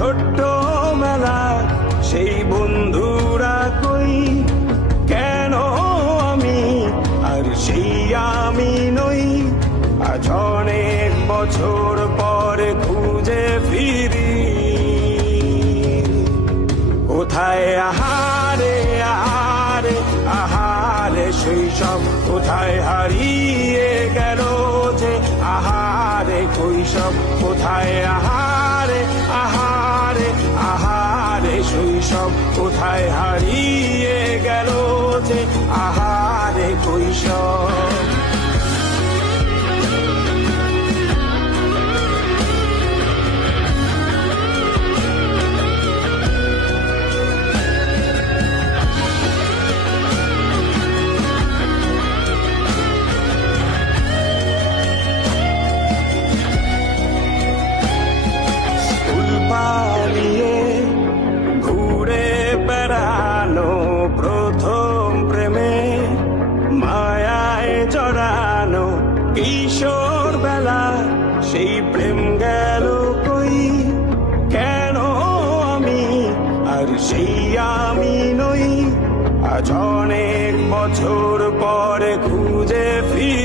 ছোট্ট মেলা সেই বন্ধুরা কই, কেন আমি আর সেই আমি নই। আজ অনেক বছর পরে খুঁজে ফিরি, কোথায় আহারে আহারে আহারে শৈশব, কোথায় হারিয়ে গেল যে আহারে কৈশব। কোথায় আহারে আহারে আহারে শৈশব, কোথায় হারিয়ে গেল যে আহারে কৈশব। পালিয়ে ঘুরে বেড়ানো প্রথম প্রেমে, মায়ায় জড়ানো কিশোর বেলা সেই প্রেম গেল কই, কেন আমি আর সেই আমি নই। আজ অনেক বছর পরে খুঁজে ফিরি,